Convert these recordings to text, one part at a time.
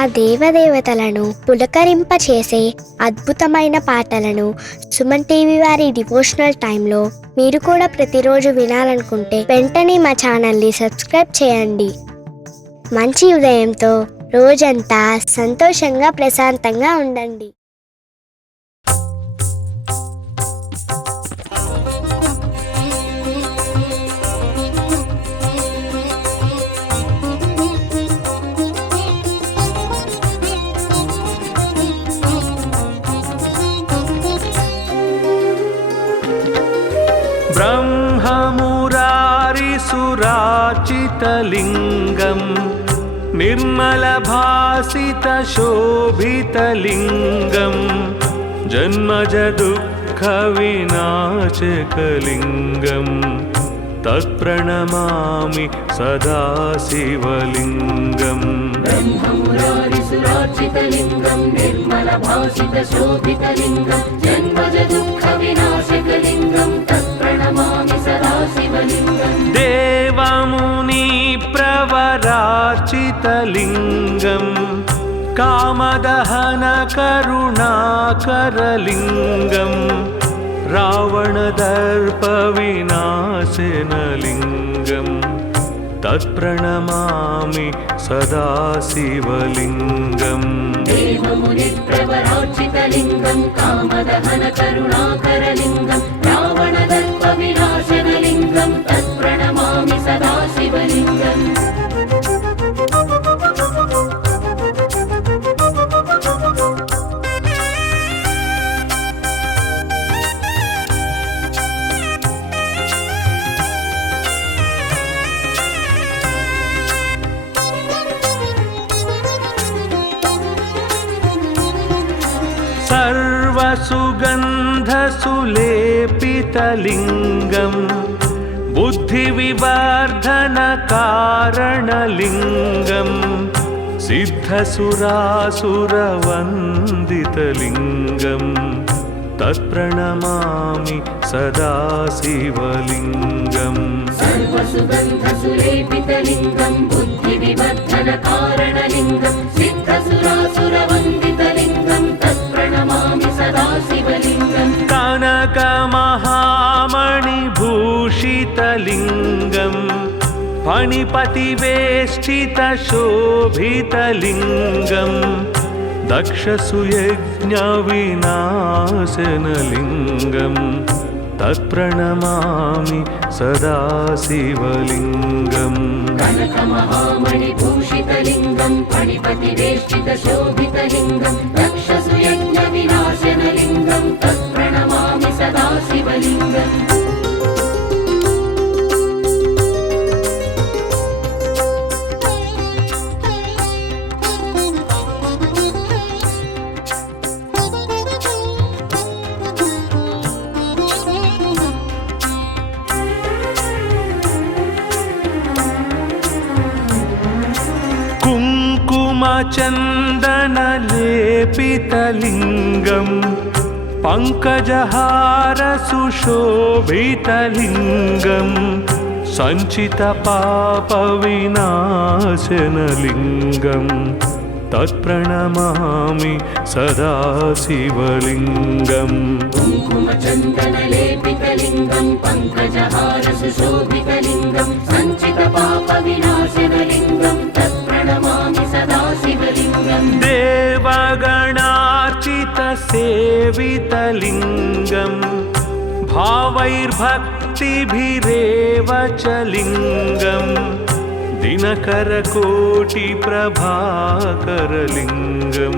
ఆ దేవదేవతలను పులకరింపచేసే అద్భుతమైన పాటలను సుమన్ టీవీ వారి డివోషనల్ టైంలో మీరు కూడా ప్రతిరోజు వినాలనుకుంటే వెంటనే మా ఛానల్ని సబ్స్క్రైబ్ చేయండి. మంచి ఉదయంతో రోజంతా సంతోషంగా ప్రశాంతంగా ఉండండి. ब्रह्ममुरारिसुराचितलिङ्गं निर्मलभासितशोभितलिङ्गं जन्मजदुःखविनाशकलिङ्गं तत्प्रणमामि सदा शिवलिङ्गम्. ब्रह्ममुरारिसुराचितलिङ्गं निर्मलभासितशोभितलिङ्गं जन्मजदुःखविनाशकलिङ्गं तत्प्रणमामि सदा शिवलिङ्गम्. देवमुनिप्रवराचितलिङ्गं कामदहनकरुणाकरलिङ्गं रावणदर्पविनाशनलिङ्गं तत्प्रणमामि सदा शिवलिङ्गम्. देवमुनिप्रवराचितलिङ्गं कामदहनकरुणाकरलिङ्गं रावणदर्पविनाशनलिङ्गं तत्प्रणमामि सदा शिवलिङ्गम्. सर्वसुगन्धसुलेपितलिङ्गं बुद्धिविवर्धनकारणलिङ्गं सिद्धसुरासुरवन्दितलिङ्गं तत्प्रणमामि सदा शिवलिङ्गम्. सर्वसुगन्धसुलेपितलिङ्गं बुद्धिविवर्धनकारणलिङ्गं सिद्धसुरासुरवन्दितलिङ्गं तत्प्रणमामि सदा शिवलिङ्गम्. कनकमहामणिभूषितलिङ्गं फणिपतिवेष्टितशोभितलिङ्गं दक्षसुयज्ञविनाशनलिङ्गं तत्प्रणमामि सदा शिवलिङ्गम्. कनकमहामणिभूषितलिङ्गं फणिपतिवेष्टितशोभितलिङ्गं दक्षसुयज्ञविनाशनलिङ्गं तत्प्रणमामि सदा शिवलिङ्गम्. कुङ्कुमचन्दनलेपितलिङ्गं पङ्कजहारसुशोभितलिङ्गं सञ्चितपापविनाशनलिङ्गं तत्प्रणमामि सदा शिवलिङ्गम्. कुङ्कुमचन्दनलेपितलिङ्गं पङ्कजहारसुशोभितलिङ्गं सञ्चितपापविनाशनलिङ्गं तत्प्रणमामि सदा शिवलिङ्गम्. देवगणार्चितसेवितलिङ्गं भावैर्भक्तिभिरेव च लिङ्गं दिनकरकोटिप्रभाकरलिङ्गं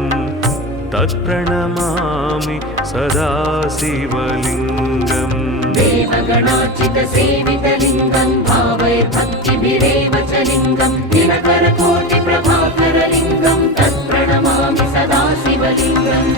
तत्प्रणमामि सदा शिवलिङ्गम्. देवगणार्चितसेवितलिङ्गं भावैर्भक्तिभिरेव च लिङ्गं दिनकरकोटिप्रभाकरलिङ्गं तत्प्रणमामि सदा शिवलिङ्गम्.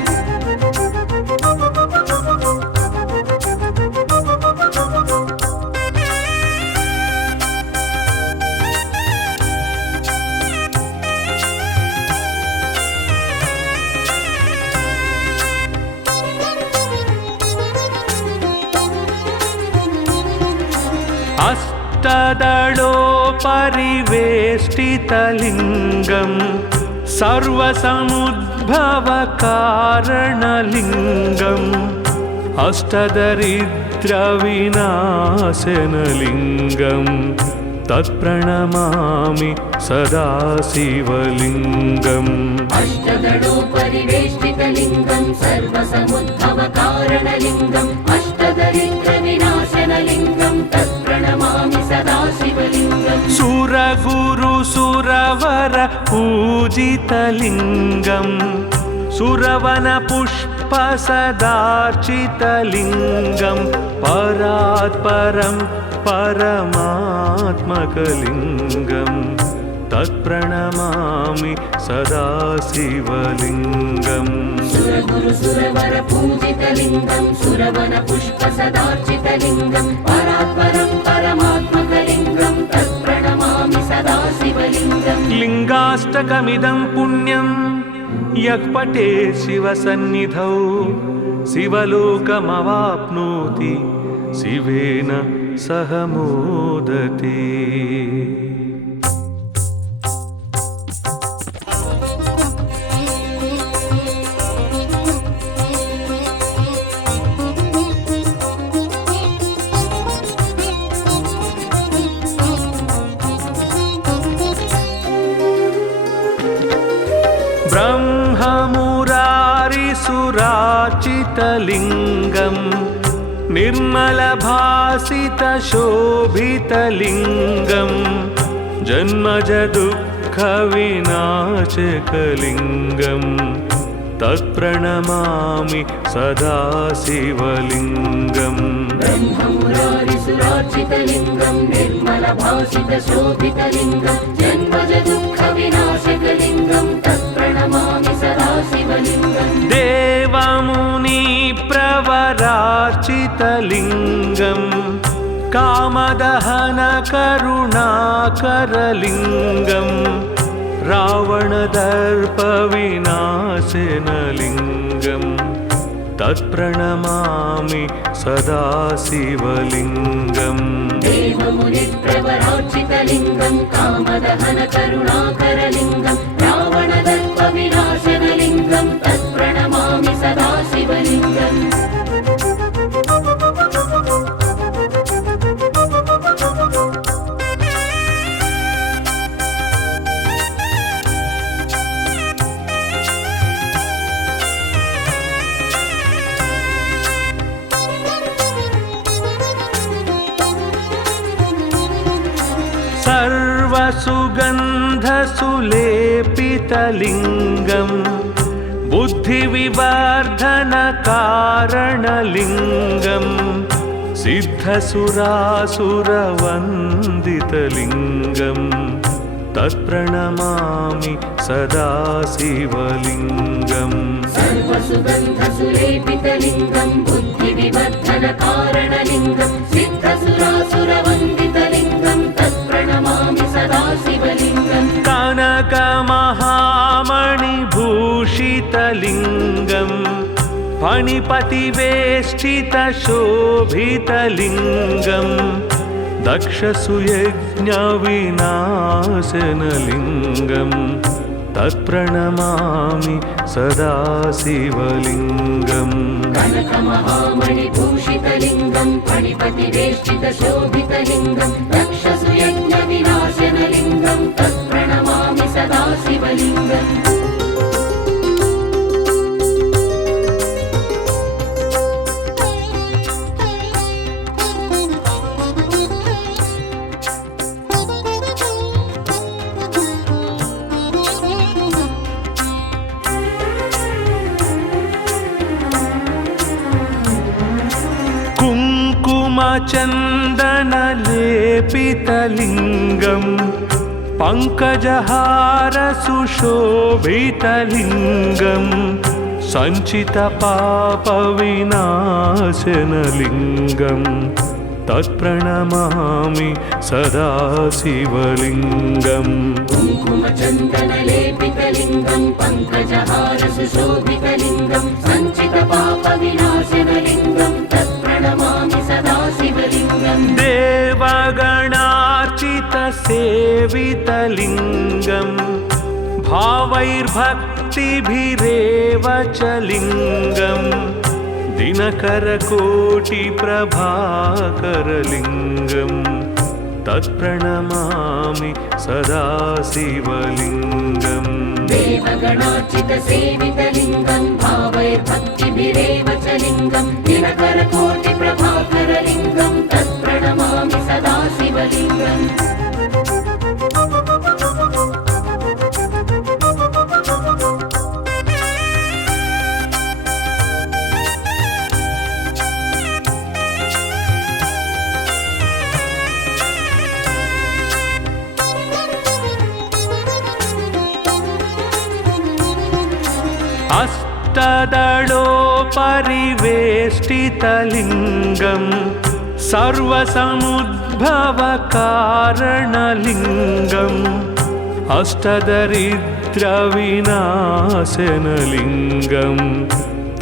अष्टदलोपरिवेष्टितलिङ्गं सर्वसमुद्भवकारणलिङ्गम् अष्टदरिद्रविनाशनलिङ्गम् तत्प्रणमामि सदा शिवलिङ्गम् अष्टदलोपरिवेष्टितलिङ्गं सर्वसमुद्भवकारणलिङ्गम् अष्टदरिद्रविनाशनलिङ्गं तत्प्रणमामि सदा शिवलिङ्गम् सुरगुरुसुरवर पूजितलिङ्गम् सुरवनपुष्पसदार्चितलिङ्गं परात्परं परमात्मकलिङ्गम् तत्प्रणमामि सदा शिवलिङ्गम् सुरगुरुसुरवर पूजितलिङ्गं सुरवनपुष्पसदार्चितलिङ्गं परात्परं परमात्मकलिङ्गं तत्प्रणमामि सदा शिवलिङ्गम् लिङ्गाष्टकमिदं पुण्यं यः पठेत् शिवसन्निधौ शिवलोकमवाप्नोति शिवेन सह मोदते। ब्रह्ममुरारिसुरार्चितलिङ्गम् निर्मलभासितशोभितलिङ्गम् जन्मजदुःखविनाशकलिङ्गम् तत्प्रणमामि सदा शिवलिङ्गम् ब्रह्ममुरारिसुरार्चितलिङ्गं निर्मलभासितशोभितलिङ्गं जन्मजदुःखविनाशकलिङ्गं तत्प्रणमामि सदा शिवलिङ्गम् देवमुनिप्रवरार्चितलिङ्गम् कामदहनकरुणाकरलिङ्गम् रावणदर्पविनाशनलिङ्गम् तत्प्रणमामि सदा शिवलिङ्गम् देवमुनिप्रवरार्चितलिङ्गं कामदहनकरुणाकरलिङ्गं रावणदर्पविनाशनलिङ्गं तत्प्रणमामि सदा शिवलिङ्गम् सर्वसुगन्धसुलेपितलिङ्गम् बुद्धिविवर्धनकारणलिङ्गम् सिद्धसुरासुरवन्दितलिङ्गम् तत्प्रणमामि सदा शिवलिङ्गम् सर्वसुगन्धसुलेपितलिङ्गं बुद्धिविवर्धनकारणलिङ्गं सिद्धसुरासुरवन्दितलिङ्गं तत्प्रणमामि सदा शिवलिङ्गम् कनकमहामणिभूषितलिङ्गम् फणिपतिवेष्टितशोभितलिङ्गम् दक्षसुयज्ञविनाशनलिङ्गम् तत्प्रणमामि सदा शिवलिङ्गम् कनकमहामणिभूषितलिङ्गं फणिपतिवेष्टितशोभितलिङ्गं दक्षसुयज्ञविनाशनलिङ्गं तत्प्रणमामि सदा शिवलिङ्गम् कुङ्कुमचन्दनलेपितलिङ्गम् पङ्कजहारसुशोभितलिङ्गम् सञ्चितपापविनाशनलिङ्गम् तत्प्रणमामि सदा शिवलिङ्गम् कुङ्कुमचन्दनलेपितलिङ्गं पङ्कजहारसुशोभितलिङ्गं सञ्चितपापविनाशनलिङ्गं तत्प्रणमामि सदा शिवलिङ्गम् देवगणार्चितसेवितलिङ्गम् भावैर्भक्तिभिरेव च लिङ्गं दिनकरकोटिप्रभाकरलिङ्गं तत्प्रणमामि सदा शिवलिङ्गम् देवगणार्चितसेवितलिङ्गं भावैर्भक्तिभिरेव च लिङ्गं दिनकरकोटिप्रभाकरलिङ्गं तत्प्रणमामि सदा शिवलिङ्गम् अष्टदलोपरिवेष्टितलिङ्गं सर्वसमुद्भवकारणलिङ्गम् अष्टदरिद्रविनाशनलिङ्गं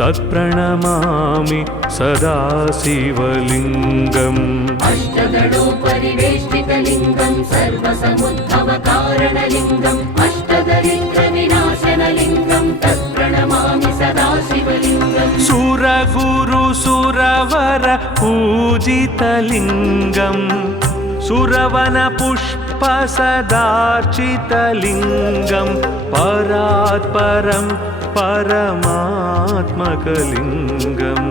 तत्प्रणमामि सदा शिवलिङ्गम् अष्टदलोपरिवेष्टितलिङ्गं सर्वसमुद्भवकारणलिङ्गम् अष्टदरिद्रविनाशनलिङ्गं तत्प्रणमामि सदा शिवलिङ्गम् सुरगुरुसुरवर पूजितलिङ्गं सुरवनपुष्पसदार्चितलिङ्गं परात्परं परमात्मकलिङ्गं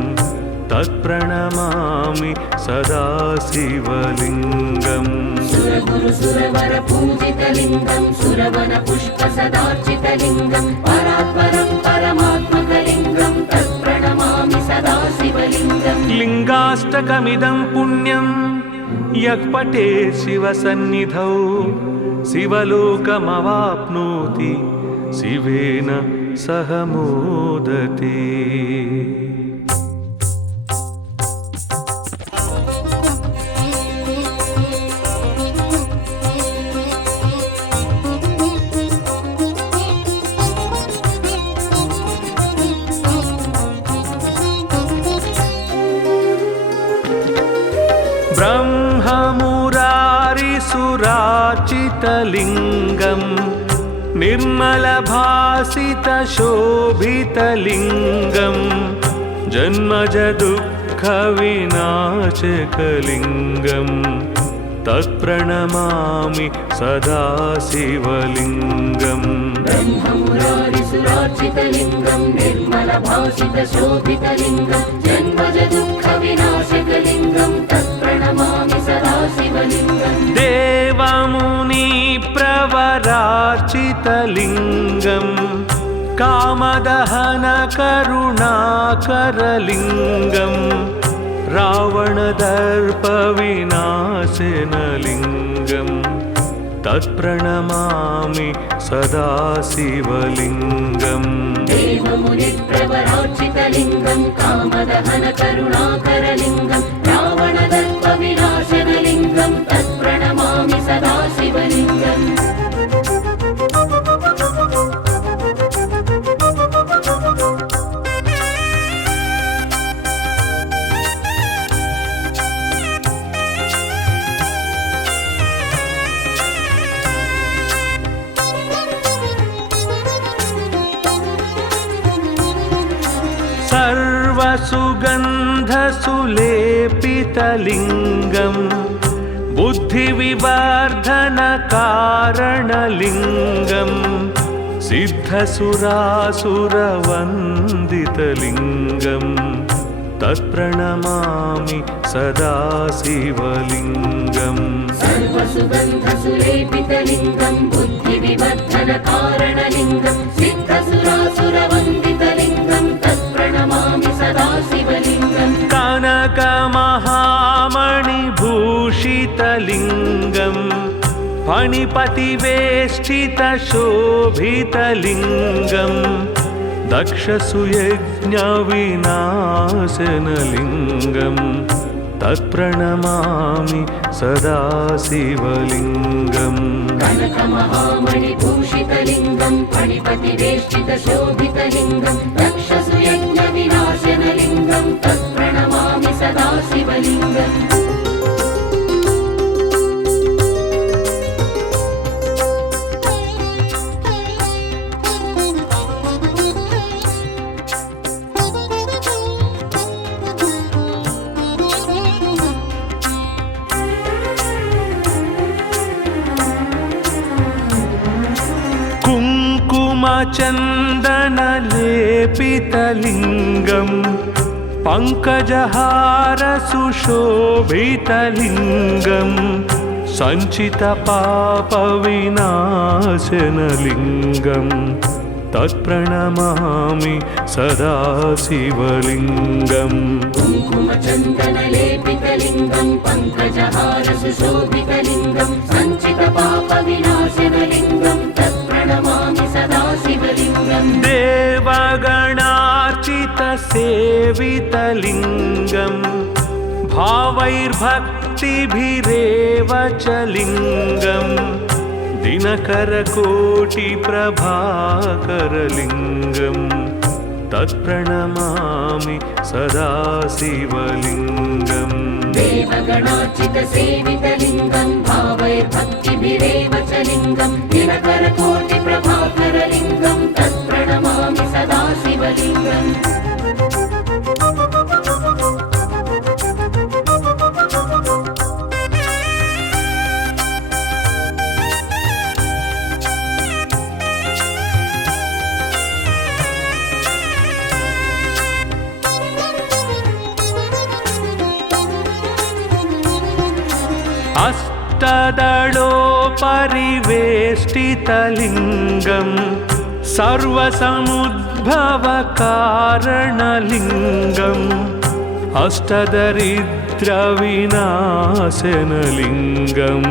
तत्प्रणमामि सदा शिवलिङ्गम् सुरगुरुसुरवरपूजितलिङ्गं सुरवनपुष्पसदार्चितलिङ्गं परात्परं परमात्मकलिङ्गं तत्प्रणमामि सदा शिवलिङ्गम् लिङ्गाष्टकमिदं पुण्यं यः पठेत् शिवसन्निधौ शिवलोकमवाप्नोति शिवेन सह मोदते। ब्रह्ममुरारिसुरार्चितलिङ्गं निर्मलभासितशोभितलिङ्गं जन्मजदुःखविनाशकलिङ्गं तत्प्रणमामि सदा शिवलिङ्गम् ब्रह्ममुरारिसुरार्चितलिङ्गं निर्मलभासितशोभितलिङ्गं जन्मजदुःखविनाशकलिङ्गं तत्प्रणमामि सदा शिवलिङ्गम् देवमुनिप्रवरार्चितलिङ्गं कामदहनकरुणाकरलिङ्गं रावणदर्पविनाशनलिङ्गं तत्प्रणमामि सदा शिवलिङ्गम् देवमुनिप्रवरार्चितलिङ्गं कामदहनकरुणाकरलिङ्गं रावणदर्पविनाशनलिङ्गं तत्प्रणमामि सदा शिवलिङ्गम् सर्वसुगन्धसुलेपितलिङ्गं बुद्धिविवर्धनकारणलिङ्गं सिद्धसुरासुरवन्दितलिङ्गं तत्प्रणमामि सदा शिवलिङ्गम् सर्वसुगन्धसुलेपितलिङ्गं बुद्धिविवर्धनकारणलिङ्गं सिद्धसुरासुरवन्दितलिङ्गं तत्प्रणमामि सदा शिवलिङ्गम् कनकमहामणिभूषितलिङ्गं फणिपतिवेष्टितशोभितलिङ्गं दक्षसुयज्ञविनाशनलिङ्गं तत्प्रणमामि सदा शिवलिङ्गम् कनकमहामणिभूषितलिङ्गं फणिपतिवेष्टितशोभितलिङ्गं दक्षसुयज्ञविनाशनलिङ्गं तत्प्रणमामि सदा शिवलिङ्गम् कुङ्कुमचन्दनलेपितलिङ्गं पङ्कजहारसुशोभितलिङ्गं सञ्चितपापविनाशनलिङ्गं तत्प्रणमामि सदा शिवलिङ्गम् कुङ्कुमचन्दनलेपितलिङ्गं पङ्कजहारसुशोभितलिङ्गं सञ्चितपापविनाशनलिङ्गं तत्प्रणमामि सदा शिवलिङ्गम् देवगणार्चितसेवितलिङ्गं भावैर्भक्तिभिरेव च लिङ्गं दिनकरकोटिप्रभाकरलिङ्गं तत्प्रणमामि सदा शिवलिङ्गम् देवगणार्चितसेवितलिङ्गं भावैर्भक्तिभिरेव च लिङ्गं दिनकरकोटिप्रभाकरलिङ्गं तत्प्रणमामि सदा शिवलिङ्गम् अष्टदलोपरिवेष्टितलिङ्गं सर्वसमुद्भवकारणलिङ्गम् अष्टदरिद्रविनाशनलिङ्गं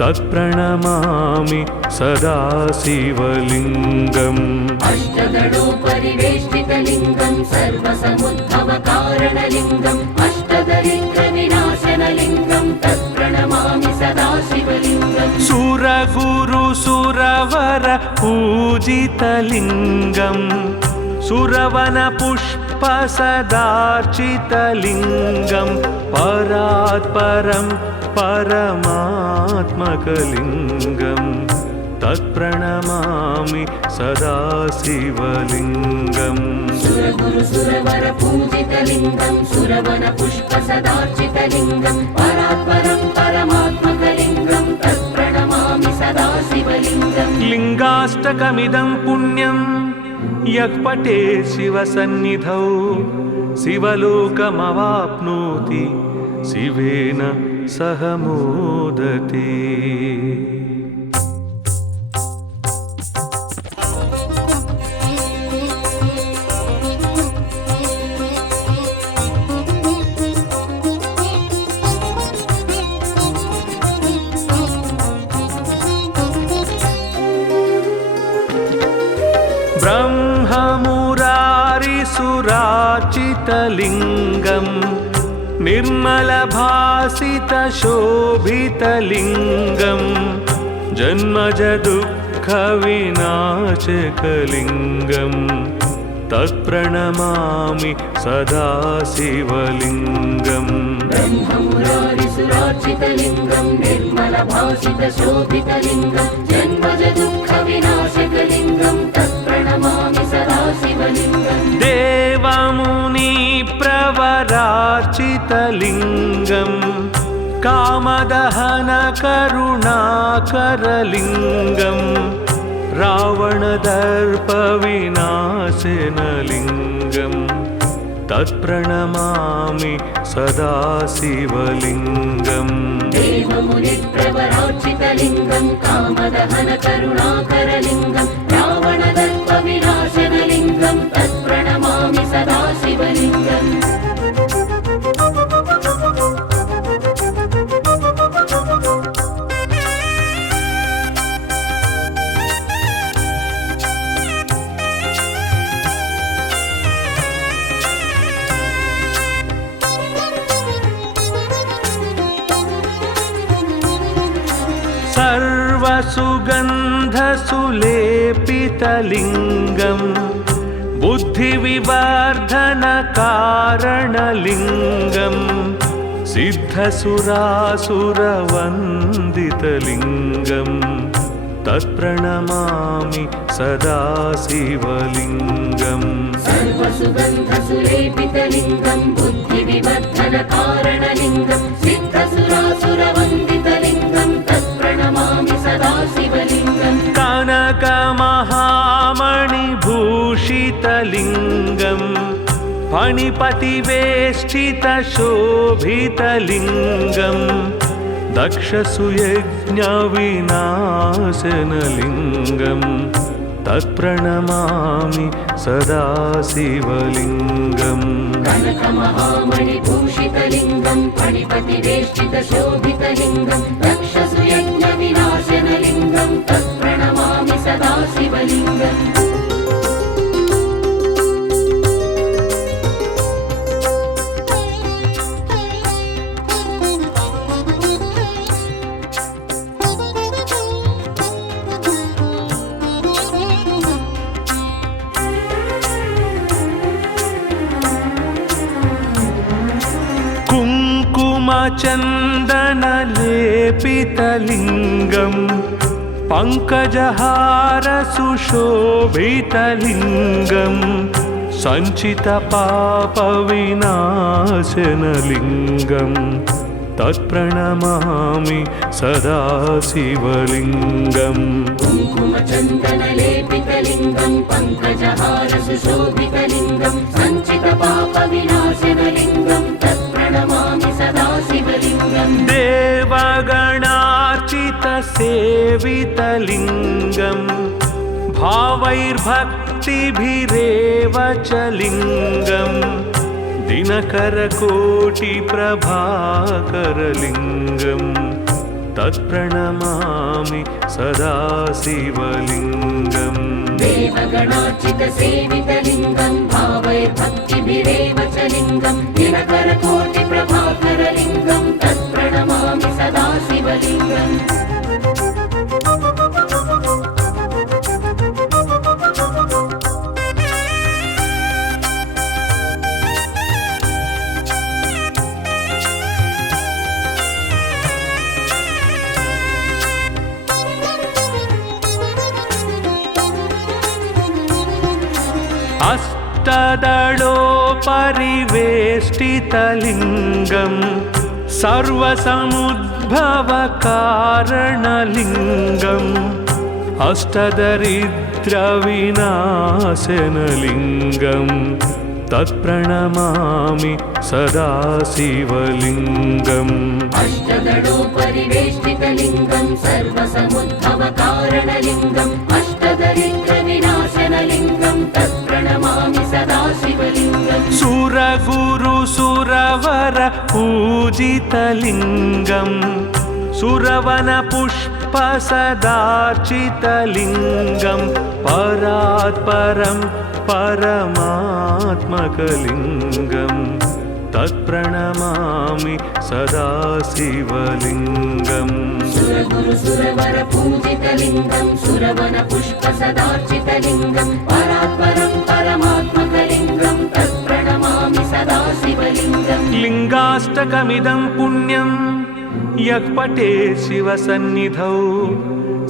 तत्प्रणमामि सदा शिवलिङ्गम् अष्टदलोपरिवेष्टितलिङ्गं सर्वसमुद्भवकारणलिङ्गम् अष्टदरिद्रविनाशनलिङ्गं तत्प्रणमामि सदा शिवलिङ्गम् सुरगुरुसुरवर पूजितलिङ्गं सुरवनपुष्पसदार्चितलिङ्गं परात्परं परमात्मकलिङ्गं तत्प्रणमामि सदा शिवलिङ्गम् सुरगुरुसुरवर पूजितलिङ्गं सुरवनपुष्पसदार्चितलिङ्गं परात्परं परमात्मकलिङ्गं तत्प्रणमामि सदा शिवलिङ्गम् लिङ्गाष्टकमिदं पुण्यं यः पठेत् शिवसन्निधौ शिवलोकमवाप्नोति शिवेन सह मोदते। ब्रह्ममुरारिसुरार्चितलिङ्गं निर्मलभासितशोभितलिङ्गं जन्मजदुःखविनाशकलिङ्गं तत्प्रणमामि सदा शिवलिङ्गम् ब्रह्ममुरारिसुरार्चितलिङ्गं निर्मलभासितशोभितलिङ्गं जन्मजदुःखविनाशकलिङ्गं तत्प्रणमामि सदा शिवलिङ्गम् देवमुनिप्रवरार्चितलिङ्गं कामदहनकरुणाकरलिङ्गं रावणदर्पविनाशनलिङ्गं तत्प्रणमामि सदा शिवलिङ्गम् देवमुनिप्रवरार्चितलिङ्गं कामदहनकरुणाकरलिङ्गं रावणदर्पविनाशनलिङ्गं तत्प्रणमामि सदा शिवलिङ्गम् सर्वसुगन्धसुलेपितलिङ्गं बुद्धिविवर्धनकारणलिङ्गं सिद्धसुरासुरवन्दितलिङ्गं तत्प्रणमामि सदा शिवलिङ्गम् सर्वसुगन्धसुलेपितलिङ्गं बुद्धिविवर्धनकारणलिङ्गं सिद्धसुरासुरवन्दितलिङ्गं तत्प्रणमामि सदा शिवलिङ्गम् कनकमहामणिभूषितलिङ्गं फणिपतिवेष्टितशोभितलिङ्गं दक्षसुयज्ञविनाशनलिङ्गं तत्प्रणमामि सदा शिवलिङ्गम् कनकमहामणिभूषितलिङ्गं फणिपतिवेष्टितशोभितलिङ्गं दक्षसुयज्ञविनाशनलिङ्गं तत्प्रणमामि सदा शिवलिङ्गम् कुङ्कुमचन्दनलेपितलिङ्गं पङ्कजहारसुशोभितलिङ्गं सञ्चितपापविनाशनलिङ्गं तत्प्रणमामि सदा शिवलिङ्गम् कुङ्कुमचन्दनलेपितलिङ्गं पङ्कजहारसुशोभितलिङ्गं सञ्चितपापविनाशनलिङ्गं तत्प्रणमामि सदा शिवलिङ्गम् देवगणार्चितसेवितलिङ्गं भावैर्भक्तिभिरेव च लिङ्गं दिनकरकोटिप्रभाकरलिङ्गं तत्प्रणमामि सदा शिवलिङ्गम् देवगणार्चितसेवितलिङ्गं भावैर्भक्तिभिरेव च लिङ्गं दिनकरकोटिप्रभाकरलिङ्गं तत्प्रणमामि सदा शिवलिङ्गम् अष्टदलोपरिवेष्टितलिङ्गं सर्वसमुद्भवकारणलिङ्गम् अष्टदरिद्रविनाशनलिङ्गं तत्प्रणमामि सदा शिवलिङ्गम् अष्टदलोपरिवेष्टितलिङ्गं सर्वसमुद्भवकारणलिङ्गम् अष्टदरिद्रविनाशनलिङ्गं तत्प्रणमामि सदा शिवलिङ्गम् सुरगुरुसुरवर पूजितलिङ्गं सुरवनपुष्पसदार्चितलिङ्गं परात्परं परमात्मकलिङ्गं तत्प्रणमामि सदा शिवलिङ्गम् सुरगुरुसुरवर पूजितलिङ्गं सुरवनपुष्पसदार्चितलिङ्गं परात्परं परमात्मकलिङ्गं तत्प्रणमामि सदा शिवलिङ्गम् लिङ्गाष्टकमिदं पुण्यं यः पठे शिवसन्निधौ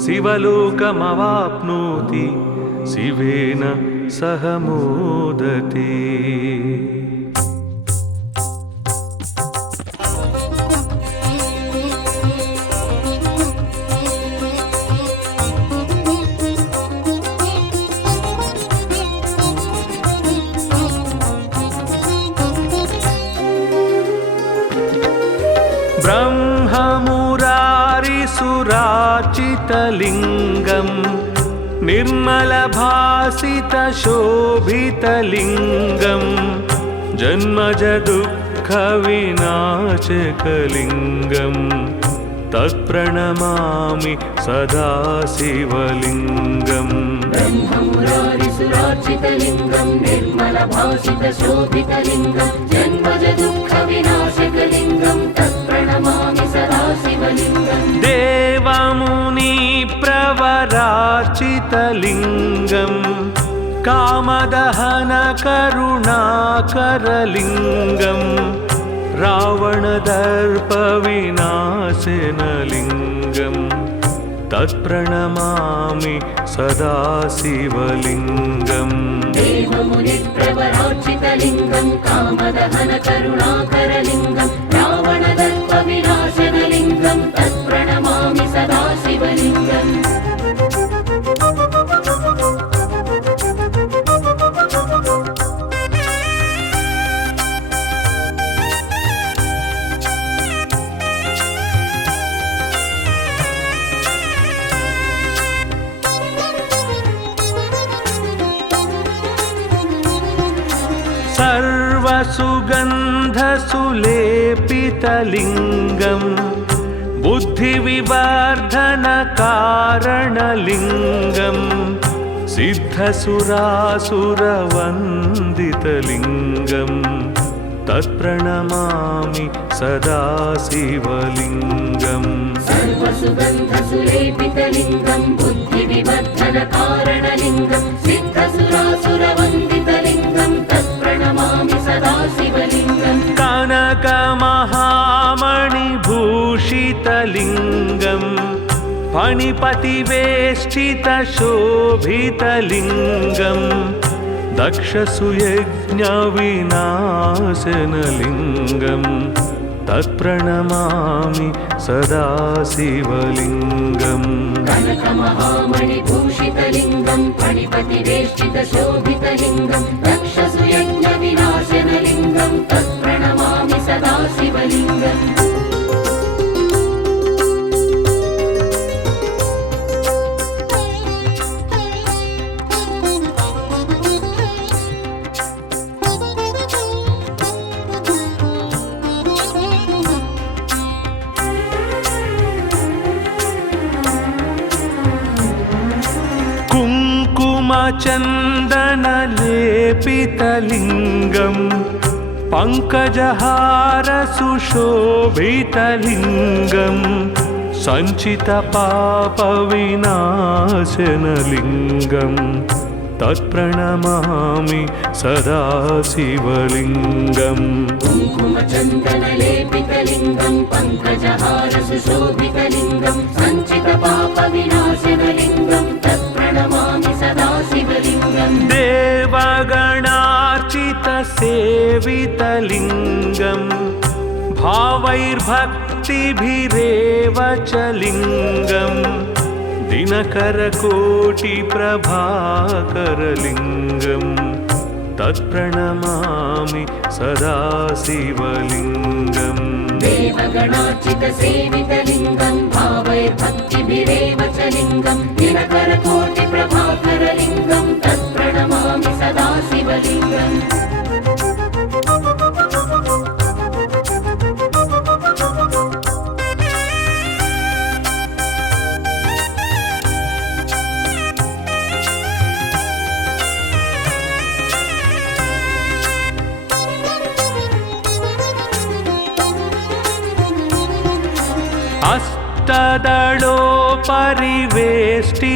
शिवलोकमवाप्नोति शिवेन सह मोदते। ब्रह्ममुरारिसुराचितलिङ्गं निर्मलभासितशोभितलिङ्गं जन्मजदुःखविनाशकलिङ्गं तत्प्रणमामि सदा शिवलिङ्गम् ब्रह्ममुरारिसुरार्चितलिङ्गं निर्मलभासितशोभितलिङ्गं जन्मजदुःखविनाशकलिङ्गं तत्प्रणमामि सदा शिवलिङ्गम् देवमुनिप्रवरार्चितलिङ्गं कामदहनकरुणाकरलिङ्गं रावणदर्पविनाशनलिङ्गं तत्प्रणमामि सदा शिवलिङ्गम् देवमुनिप्रवरार्चितलिङ्गं कामदहनकरुणाकरलिङ्गं रावणदर्पविनाशनलिङ्गं तत्प्रणमामि सदा शिवलिङ्गम् सर्वसुगन्धसुलेपितलिङ्गं बुद्धिविवर्धनकारणलिङ्गं सिद्धसुरासुरवन्दितलिङ्गं तत्प्रणमामि सदा शिवलिङ्गम् सर्वसुगन्धसुलेपितलिङ्गं बुद्धिविवर्धनकारणलिङ्गं सिद्धसुरासुरवन्दितलिङ्गं तत्प्रणमामि सदा शिवलिङ्गम् कनकमहामणिभूषितलिङ्गं फणिपतिवेष्टितशोभितलिङ्गं दक्षसुयज्ञविनाशनलिङ्गं तत्प्रणमामि सदा शिवलिङ्गम् कनकमहामणिभूषितलिङ्गं फणिपतिवेष्टितशोभितलिङ्गं दक्षसुयज्ञविनाशनलिङ्गं तत्प्रणमामि सदा शिवलिङ्गम् कुङ्कुमचन्दनलेपितलिङ्गं पङ्कजहारसुशोभितलिङ्गं सञ्चितपापविनाशनलिङ्गं तत्प्रणमामि सदा शिवलिङ्गम् कुङ्कुमचन्दनलेपितलिङ्गं पङ्कजहारसुशोभितलिङ्गं सञ्चितपापविनाशनलिङ्गं तत्प्रणमामि सदा शिवलिङ्गम् देवगणार्चितसेवितलिङ्गं भावैर्भक्तिभिरेव च लिङ्गं दिनकरकोटिप्रभाकरलिङ्गं तत्प्रणमामि सदा शिवलिङ्गम् देवगणार्चितसेवितलिङ्गं भावैर्भक्तिभिरेव च लिङ्गं दिनकरकोटिप्रभाकरलिङ्गं तत्प्रणमामि सदा शिवलिङ्गम्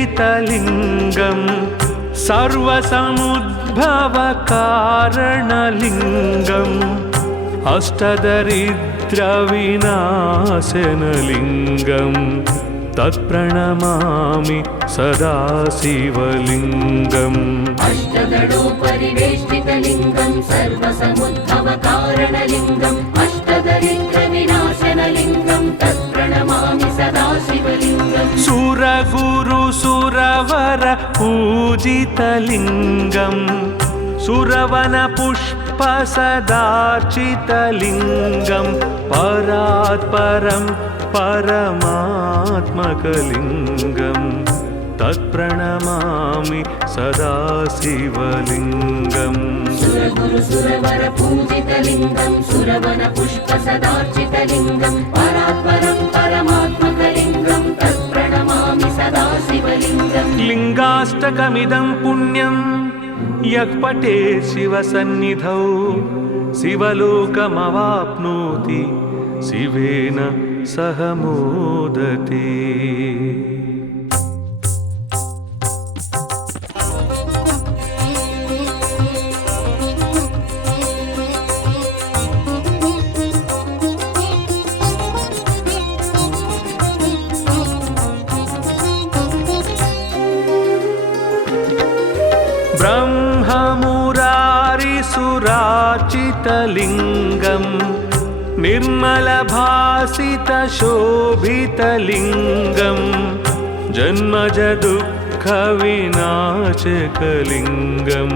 अष्टदलोपरिवेष्टितलिङ्गं सर्वसमुद्भवकारणलिङ्गम् अष्टदरिद्रविनाशनलिङ्गं तत्प्रणमामि सदा शिवलिङ्गम् अष्टदलोपरिवेष्टितलिङ्गं सर्वसमुद्भवकारणलिङ्गम् अष्टदरिद्रविनाशनलिङ्गं तत्प्रणमामि सदा शिवलिङ्गम् सुरगुरुसुरवर पूजितलिङ्गं सुरवनपुष्पसदार्चितलिङ्गं परात्परं परमात्मकलिङ्गं तत्प्रणमामि सदा शिवलिङ्गम् सुरगुरुसुरवर पूजितलिङ्गं सुरवनपुष्पसदार्चितलिङ्गं परात्परं परमात्मकलिङ्गं तत्प्रणमामि सदा शिवलिङ्गम् लिङ्गाष्टकमिदं पुण्यं यः पठेत् शिवसन्निधौ शिवलोकमवाप्नोति शिवेन सह मोदते। ब्रह्ममुरारिसुरार्चितलिङ्गं निर्मलभासितशोभितलिङ्गं जन्मजदुःखविनाशकलिङ्गं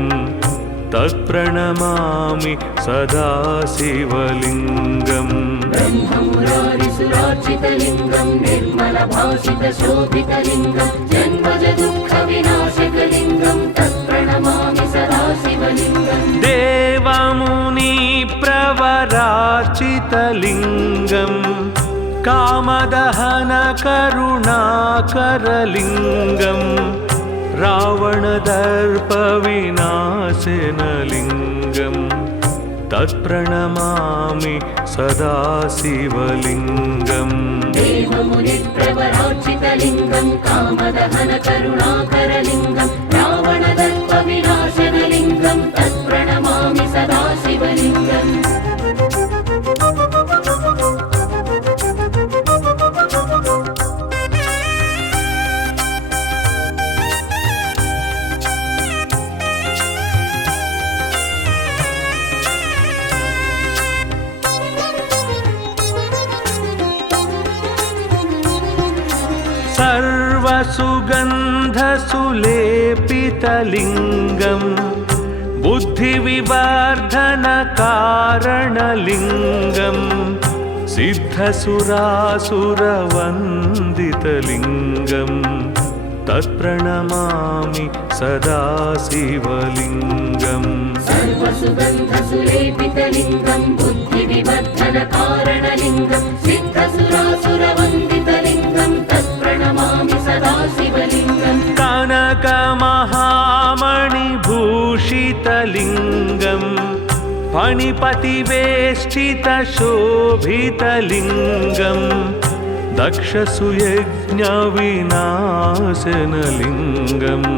तत्प्रणमामि सदा शिवलिङ्गम् ब्रह्ममुरारिसुरार्चितलिङ्गं निर्मलभासितशोभितलिङ्गं जन्मजदुःखविनाशकलिङ्गं तत्प्रणमामि सदा शिवलिङ्गम् देवमुनि पूजितलिङ्गम् कामदहनकरुणाकरलिङ्गम् रावणदर्पविनाशनलिङ्गम् तत्प्रणमामि सदा शिवलिङ्गम् देवमुनिप्रवरार्चितलिङ्गं कामदहनकरुणाकरलिङ्गं रावणदर्पविनाशनलिङ्गं तत्प्रणमामि सदा शिवलिङ्गम् सर्वसुगन्धसुलेपितलिङ्गम् बुद्धिविवर्धनकारणलिङ्गम् सिद्धसुरासुरवन्दितलिङ्गम् तत्प्रणमामि सदा शिवलिङ्गम् सर्वसुगन्धसुलेपितलिङ्गं बुद्धिविवर्धनकारणलिङ्गं सिद्धसुरासुरवन्दितलिङ्गं तत्प्रणमामि सदा शिवलिङ्गम् कनकमहामणिभूषितलिङ्गम् फणिपतिवेष्टितशोभितलिङ्गम् दक्षसुयज्ञविनाशनलिङ्गम्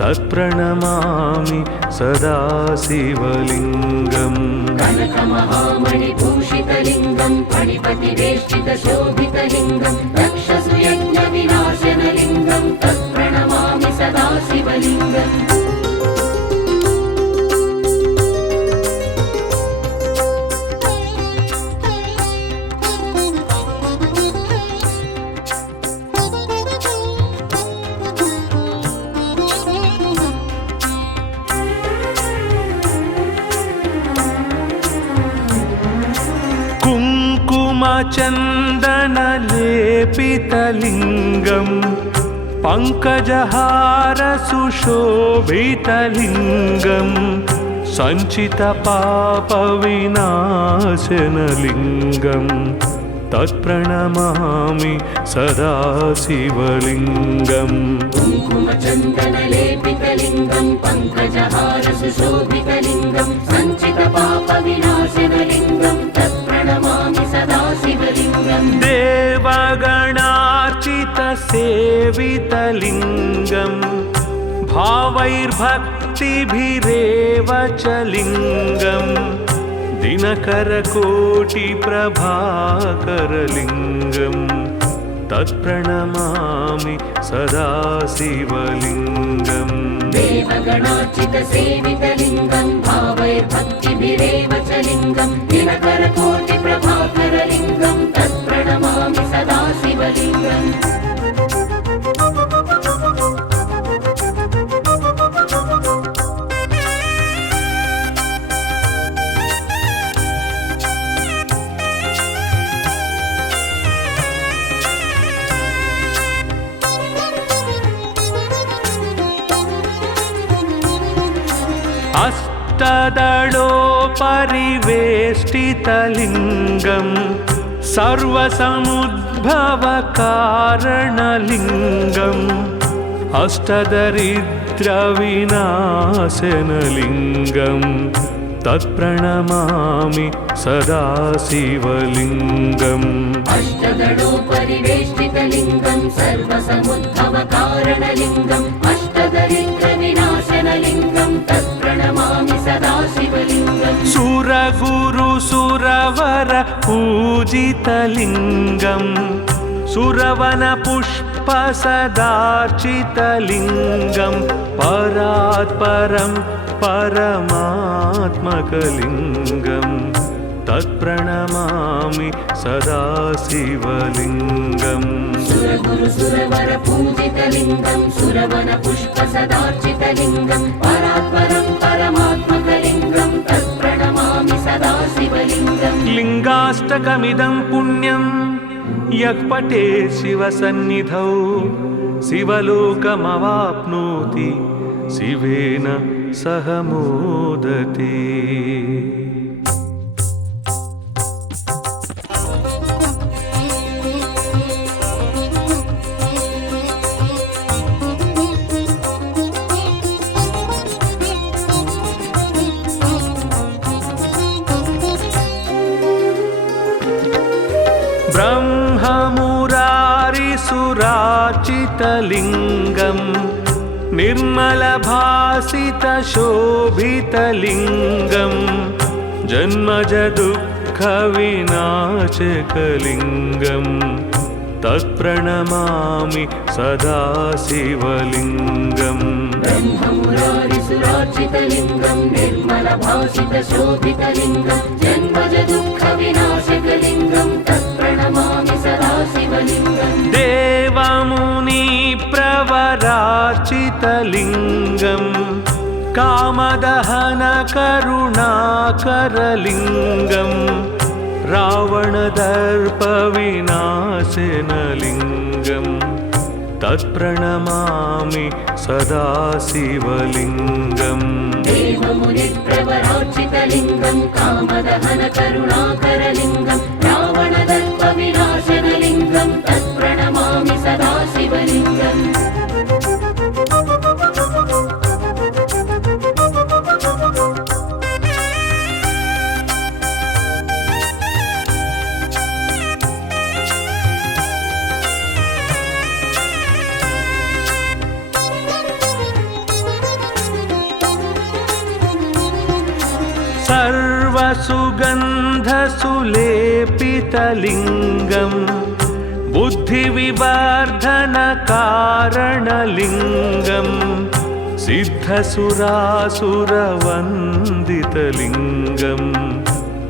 तत्प्रणमामि सदा शिवलिङ्गम् कनकमहामणिभूषितलिङ्गं फणिपतिवेष्टितशोभितलिङ्गं दक्षसुयज्ञविनाशनलिङ्गं तत्प्रणमामि सदा शिवलिङ्गम् कुङ्कुमचन्दनलेपितलिङ्गम् पङ्कजहारसुशोभितलिङ्गम् सञ्चितपापविनाशनलिङ्गम् तत्प्रणमामि सदा शिवलिङ्गम् कुङ्कुमचन्दनलेपितलिङ्गं पङ्कजहारसुशोभितलिङ्गं सञ्चितपापविनाशनलिङ्गं तत्प्रणमामि सदा शिवलिङ्गम् देवगणार्चितसेवितलिङ्गम् भावैर्भक्तिभिरेव च लिङ्गम् दिनकरकोटिप्रभाकरलिङ्गम् तत्प्रणमामि सदा शिवलिङ्गम् देवगणार्चितसेवितलिङ्गं भावैर्भक्तिभिरेव च लिङ्गं दिनकरकोटिप्रभाकरलिङ्गं तत्प्रणमामि सदा शिवलिङ्गम् अष्टदलोपरिवेष्टितलिङ्गम् सर्वसमुद्भवकारणलिङ्गम् अष्टदरिद्रविनाशनलिङ्गम् तत्प्रणमामि सदा शिवलिङ्गम् अष्टदलोपरिवेष्टितलिङ्गं सर्वसमुद्भवकारणलिङ्गम् अष्टदरिद्रविनाशनलिङ्गं तत्प्रणमामि सदा शिवलिङ्गम् सुरगुरुसुरवर पूजितलिङ्गम् सुरवनपुष्पसदार्चितलिङ्गम् परात्परं परमात्मकलिङ्गम् तत्प्रणमामि सदा शिवलिङ्गम् सुरगुरुसुरवर पूजितलिङ्गं सुरवनपुष्पसदार्चितलिङ्गं परात्परं परमात्मकलिङ्गं तत्प्रणमामि सदा शिवलिङ्गम् लिङ्गाष्टकमिदं पुण्यं यः पठेत् शिवसन्निधौ शिवलोकमवाप्नोति शिवेन सह मोदते। निर्मलभासितलिङ्गं निर्मलभासितशोभितलिङ्गं जन्मजदुःखविनाशकलिङ्गं तत्प्रणमामि सदा शिवलिङ्गम् ब्रह्ममुरारिसुरार्चितलिङ्गं निर्मलभासितशोभितलिङ्गं जन्मजदुःखविनाशकलिङ्गं तत्प्रणमामि सदा शिवलिङ्गम् देवमुनिप्रवरार्चितलिङ्गं कामदहनकरुणाकरलिङ्गं रावणदर्पविनाशनलिङ्गं तत्प्रणमामि सदा शिवलिङ्गम् देवमुनिप्रवरार्चितलिङ्गं कामदहनकरुणाकरलिङ्गं रावणदर्पविनाशनलिङ्गं तत्प्रणमामि सदा शिवलिङ्गम् सर्वसुगन्धसुलेपितलिङ्गं बुद्धिविवर्धनकारणलिङ्गं सिद्धसुरासुरवन्दितलिङ्गं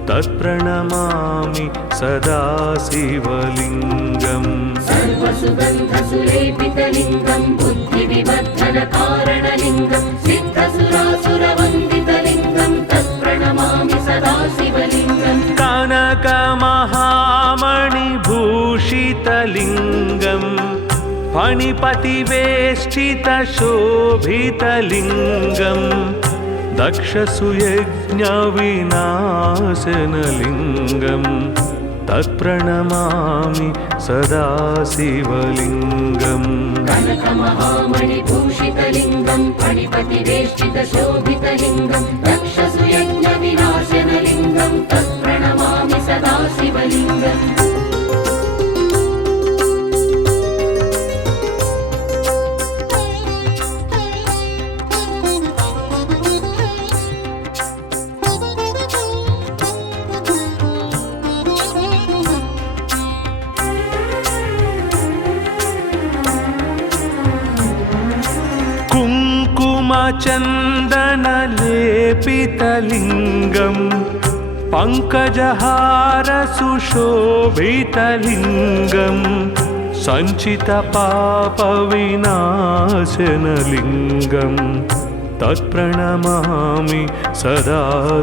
तत्प्रणमामि सदा शिवलिङ्गम् सर्वसुगन्धसुलेपितलिङ्गं बुद्धिविवर्धनकारणलिङ्गं सिद्धसुरासुरवन्दितलिङ्गं तत्प्रणमामि सदा शिवलिङ्गम् कनकमहामणिभूषितलिङ्गं फणिपतिवेष्टितशोभितलिङ्गं दक्षसुयज्ञविनाशनलिङ्गं तत्प्रणमामि सदा शिवलिङ्गम् कनकमहामणिभूषितलिङ्गं फणिपतिवेष्टितशोभितलिङ्गं दक्षसुयज्ञविनाशनलिङ्गं तत्प्रणमामि सदा शिवलिङ्गम् कुङ्कुमचन्दनलेपितलिङ्गं पङ्कजहारसुशोभितलिङ्गं सञ्चितपापविनाशनलिङ्गं तत्प्रणमामि सदा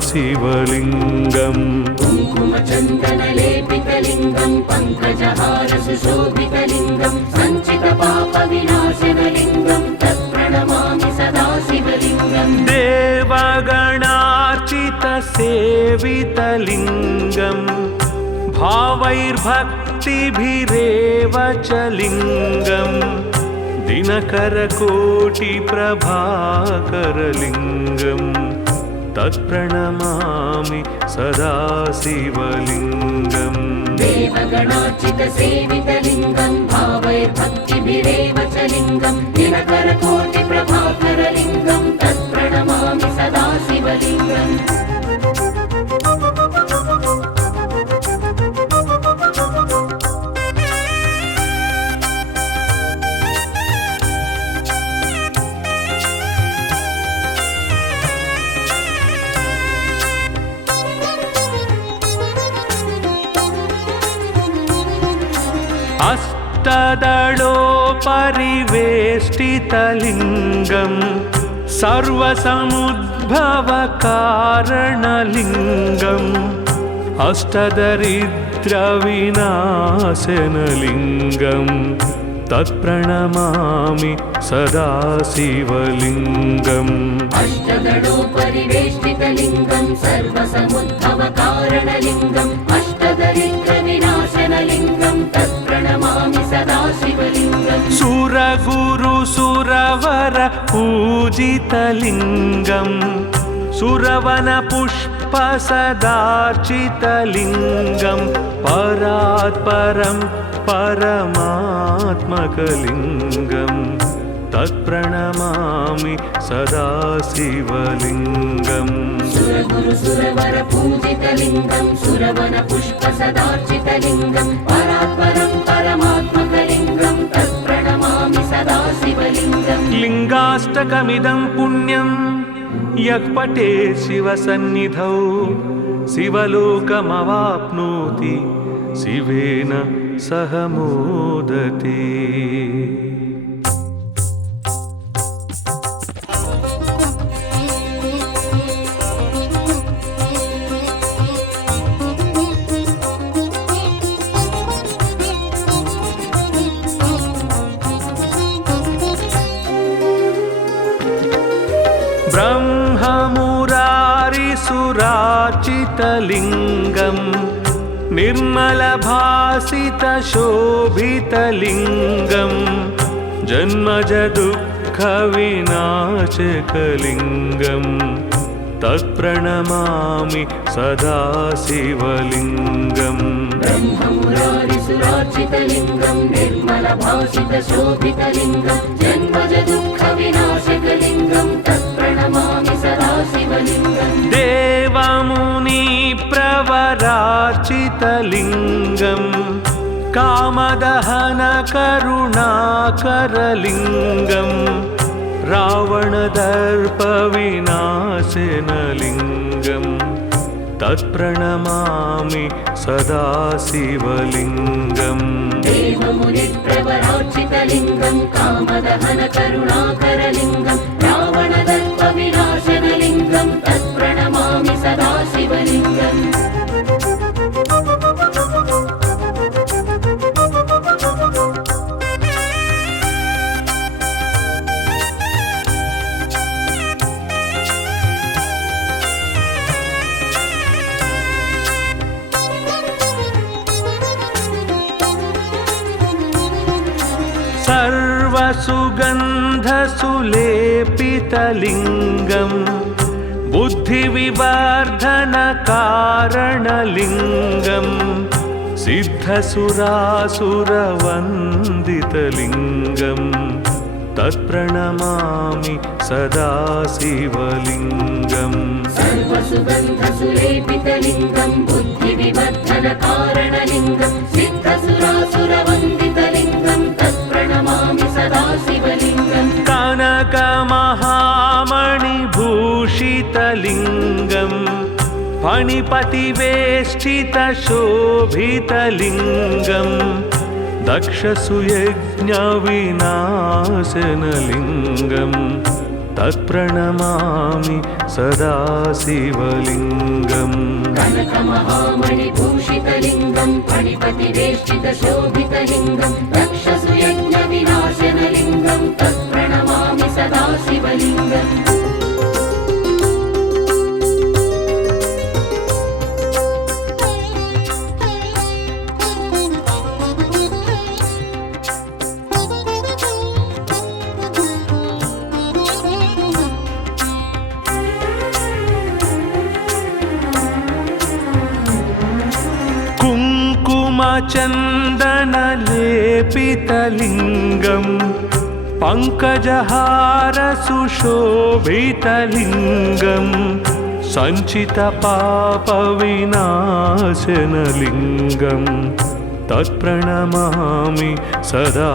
शिवलिङ्गम् कुङ्कुमचन्दनलेपितलिङ्गं पङ्कजहारसुशोभितलिङ्गं सञ्चितपापविनाशनलिङ्गं तत्प्रणमामि सदा शिवलिङ्गम् देवगणार्चितसेवितलिङ्गं भावैर्भक्तिभिरेव च लिङ्गं दिनकरकोटिप्रभाकरलिङ्गं तत्प्रणमामि सदा शिवलिङ्गम् देवगणार्चितसेवितलिङ्गं भावैर्भक्तिभिरेव च लिङ्गं दिनकरकोटिप्रभाकरलिङ्गं तत्प्रणमामि सदा शिवलिङ्गम् अष्टदलोपरिवेष्टितलिङ्गं सर्वसमुद्भवकारणलिङ्गम् अष्टदरिद्रविनाशनलिङ्गं तत्प्रणमामि सदा शिवलिङ्गम् अष्टदलोपरिवेष्टितलिङ्गं सर्वसमुद्भवकारणलिङ्गम् अष्टदरिद्रविनाशनलिङ्गं तत्प्रणमामि सदा शिवलिङ्गम् सुरगुरुसुरवर पूजितलिङ्गं सुरवनपुष्पसदार्चितलिङ्गं परात् परं परमात्मकलिङ्गं तत्प्रणमामि सदा शिवलिङ्गम् सुरगुरु सुरवर पूजितलिङ्गं सुरवन पुष्प सदार्चितलिङ्गं परात्परं परमात्मकलिङ्गं तत्प्रणमामि सदा शिवलिङ्गम् लिङ्गाष्टकमिदं पुण्यं यः पठेत् शिवसन्निधौ शिवलोकमवाप्नोति शिवेन सह मोदते। ब्रह्ममुरारिसुरार्चितलिङ्गं निर्मलभासितशोभितलिङ्गं जन्मजदुःखविनाशकलिङ्गं तत्प्रणमामि सदा शिवलिङ्गम् ब्रह्ममुरारिसुरार्चितलिङ्गं निर्मलभासितशोभितलिङ्गं जन्मजदुःखविनाशकलिङ्गं तत्प्रणमामि सदा शिवलिङ्गम् देवमुनिप्रवरार्चितलिङ्गं कामदहनकरुणाकरलिङ्गं रावणदर्पविनाशनलिङ्गं तत्प्रणमामि सदा शिवलिङ्गम् देवमुनिप्रवरार्चितलिङ्गं कामदहनकरुणाकरलिङ्गं रावणदर्पविनाशनलिङ्गं तत्प्रणमामि सदा शिवलिङ्गम् सर्वसुगन्धसुलेपितलिङ्गं बुद्धिविवर्धनकारणलिङ्गं सिद्धसुरासुरवन्दितलिङ्गं तत्प्रणमामि सदा शिवलिङ्गम् सर्वसुगन्धसुलेपितलिङ्गं बुद्धिविवर्धनकारणलिङ्गं सिद्धसुरासुरवन्दितलिङ्गं तत्प्रणमामि सदा शिवलिङ्गम् कनकमहामणिभूषितलिङ्गं फणिपतिवेष्टितशोभितलिङ्गं दक्षसुयज्ञविनाशनलिङ्गं तत्प्रणमामि सदा शिवलिङ्गम् कनकमहामणिभूषितलिङ्गं फणिपतिवेष्टितशोभितलिङ्गं दक्षसुयज्ञविनाशनलिङ्गं तत्प्रणमामि सदा शिवलिङ्गम् कुङ्कुमचन्दनलेपितलिङ्गं पङ्कजहारसुशोभितलिङ्गं सञ्चितपापविनाशनलिङ्गं तत्प्रणमामि सदा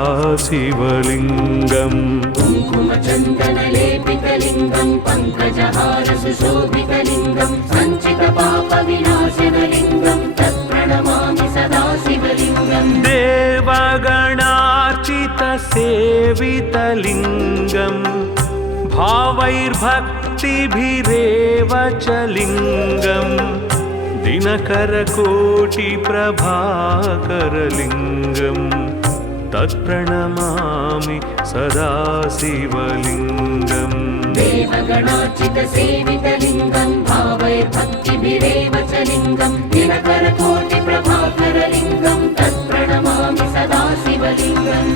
शिवलिङ्गम् कुङ्कुमचन्दनलेपितलिङ्गं पङ्कजहारसुशोभितलिङ्गं सञ्चितपापविनाशनलिङ्गं तत्प्रणमामि सदा शिवलिङ्गम् देवगणार्चितसेवितलिङ्गं भावैर्भक्तिभिरेव च लिङ्गं दिनकरकोटिप्रभाकरलिङ्गं तत्प्रणमामि सदा शिवलिङ्गम् देवगणार्चितसेवितलिङ्गं भावैर्भक्तिभिरेव च लिङ्गं दिनकरकोटिप्रभाकरलिङ्गं तत्प्रणमामि सदा शिवलिङ्गम्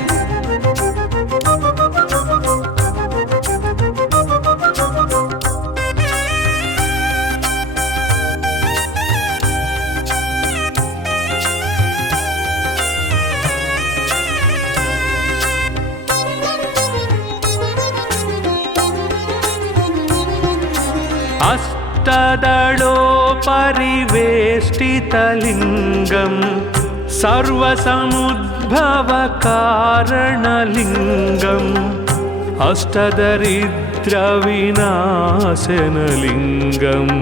अष्टदलोपरिवेष्टितलिङ्गं सर्वसमुद्भवकारणलिङ्गम् अष्टदरिद्रविनाशनलिङ्गम्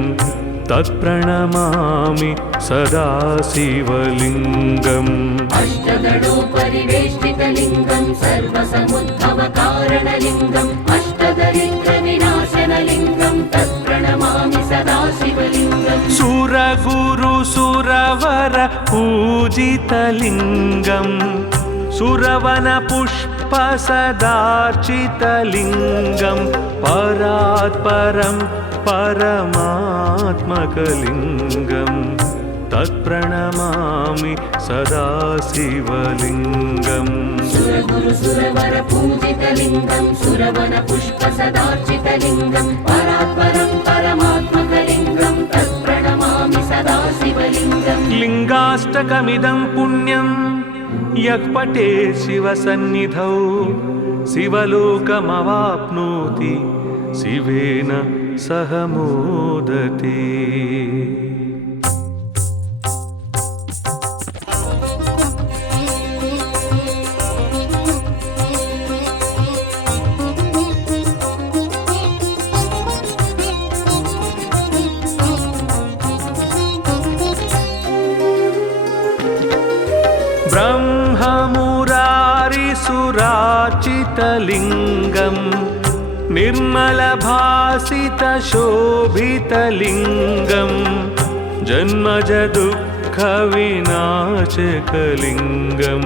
तत्प्रणमामि सदा शिवलिङ्गम् अष्टदलोपरिवेष्टितलिङ्गं सर्वसमुद्भवकारणलिङ्गम् अष्टदरिद्रविनाशनलिङ्गं तत्प्रणमामि सदा शिवलिङ्गम् सुरगुरुसुरवर पूजितलिङ्गम् सुरवनपुष्पसदार्चितलिङ्गं परात्परं परमात्मकलिङ्गं तत्प्रणमामि सदा शिवलिङ्गम् सुरगुरुसुरवर पूजितलिङ्गं सुरवनपुष्पसदार्चितलिङ्गं परात्परं परमात्मकलिङ्गं तत्प्रणमामि सदा शिवलिङ्गम् लिङ्गाष्टकमिदं पुण्यं यः पठेत् शिवसन्निधौ शिवलोकमवाप्नोति शिवेन सह मोदते। ब्रह्ममुरारिसुराचितलिङ्गं निर्मलभासितशोभितलिङ्गं जन्मजदुःखविनाशकलिङ्गं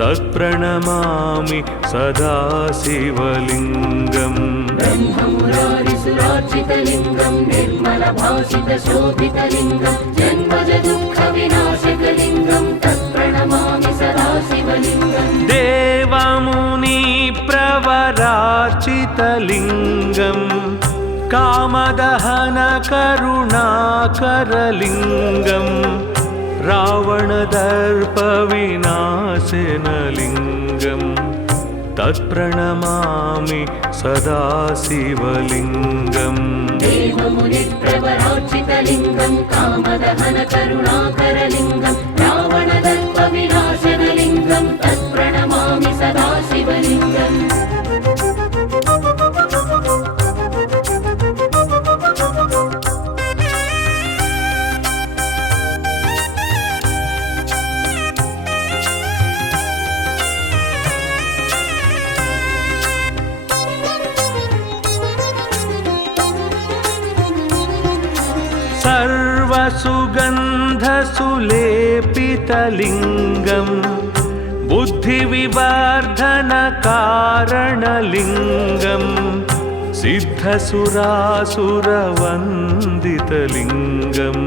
तत्प्रणमामि सदा शिवलिङ्गम् ब्रह्ममुरारिसुरार्चितलिङ्गं निर्मलभासितशोभितलिङ्गं जन्मजदुःखविनाशकलिङ्गं तत्प्रणमामि सदा शिवलिङ्गम् देवमुनिप्रवरार्चितलिङ्गं कामदहनकरुणाकरलिङ्गं रावणदर्पविनाशनलिङ्गं तत्प्रणमामि सदा शिवलिङ्गम् देवमुनिप्रवरार्चितलिङ्गं कामदहनकरुणाकरलिङ्गं रावणदर्पविनाशनलिङ्गं तत्प्रणमामि सदा शिवलिङ्गम् सर्वसुगन्धसुलेपितलिङ्गं बुद्धिविवर्धनकारणलिङ्गं सिद्धसुरासुरवन्दितलिङ्गं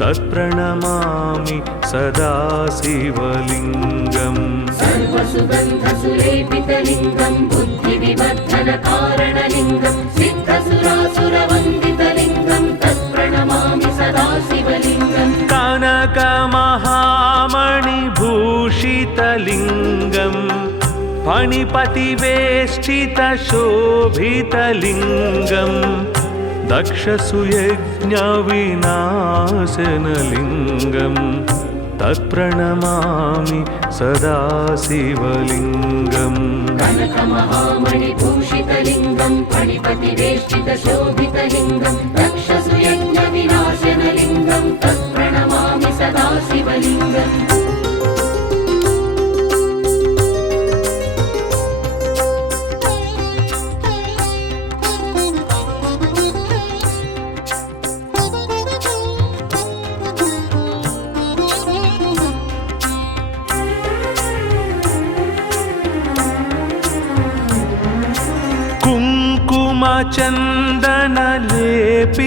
तत्प्रणमामि सदा शिवलिङ्गम् सर्वसुगन्धसुलेपितलिङ्गं बुद्धिविवर्धनकारणलिङ्गं सिद्धसुरासुरवन्दितलिङ्गं तत्प्रणमामि सदा शिवलिङ्गम् कनकमहामणिभूषितलिङ्गं फणिपतिवेष्टितशोभितलिङ्गं दक्षसुयज्ञविनाशनलिङ्गं तत्प्रणमामि सदा शिवलिङ्गम् कनकमहामणिभूषितलिङ्गं फणिपतिवेष्टितशोभितलिङ्गं दक्षसुयज्ञविनाशनलिङ्गं तत्प्रणमामि सदा शिवलिङ्गम्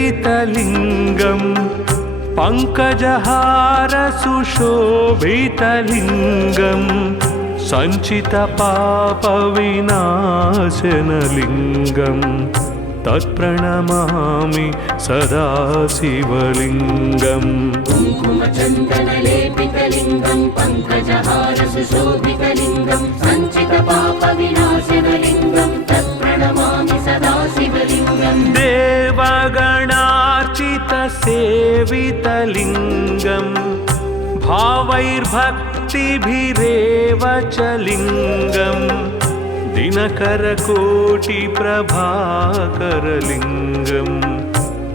कुङ्कुमचन्दनलेपितलिङ्गं पङ्कजहारसुशोभितलिङ्गं सञ्चितपापविनाशनलिङ्गं तत्प्रणमामि सदा शिवलिङ्गम् कुङ्कुमचन्दनलेपितलिङ्गं पङ्कजहारसुशोभितलिङ्गं सञ्चितपापविनाशनलिङ्गं तत्प्रणमामि सदा शिवलिङ्गम् सदाशिवलिङ्गम् देवगणार्चितसेवितलिङ्गम् भावैर्भक्तिभिरेव च लिङ्गम् दिनकरकोटिप्रभाकरलिङ्गम्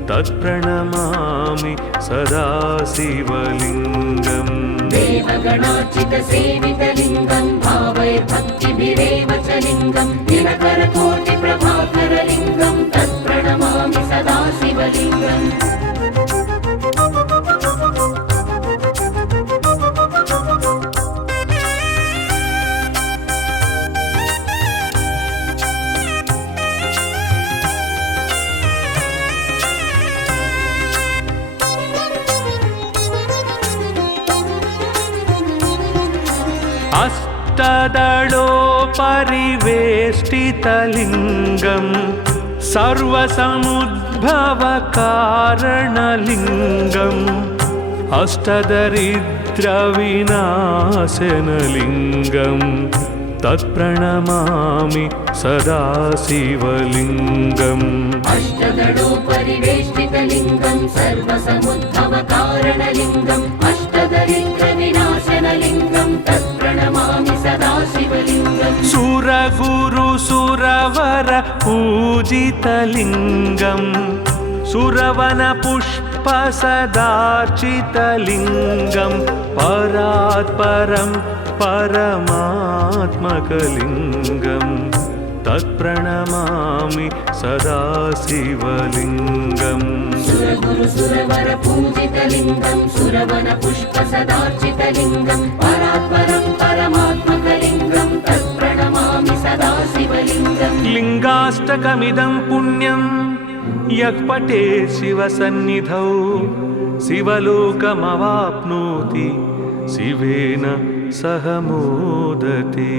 तत्प्रणमामि सदा शिवलिङ्गम् देवगणार्चितसेवितलिङ्गम् भावैर्भक्तिभिरेव च लिङ्गम् दिनकरकोटिप्रभाकरलिङ्गम् तत्प्रणमामि सदा शिवलिङ्गम् अष्टदलोपरिवेष्टितलिङ्गम् सर्वसमुद्भवकारणलिङ्गम् अष्टदरिद्रविनाशनलिङ्गम् तत्प्रणमामि सदा शिवलिङ्गम् अष्टदलोपरिवेष्टितलिङ्गम् सर्वसमुद्भवकारणलिङ्गम् अष्टदरिद्रविनाशनलिङ्गम् तत्प्रणमामि सदा शिवलिङ्गम् सुरगुरुसुरवर पूजितलिङ्गम् सुरवनपुष्पसदार्चितलिङ्गम् परात्परं परमात्मकलिङ्गम् तत्प्रणमामि सदा शिवलिङ्गम् सुरगुरुसुरवर पूजितलिङ्गम् सुरवनपुष्पसदार्चितलिङ्गम् परात्परं परमात्मकलिङ्गम् तत्प्रणमामि सदा शिवलिङ्गम् लिङ्गाष्टकमिदं पुण्यं यः पठेत् शिवसन्निधौ शिवलोकमवाप्नोति शिवेन सह मोदते।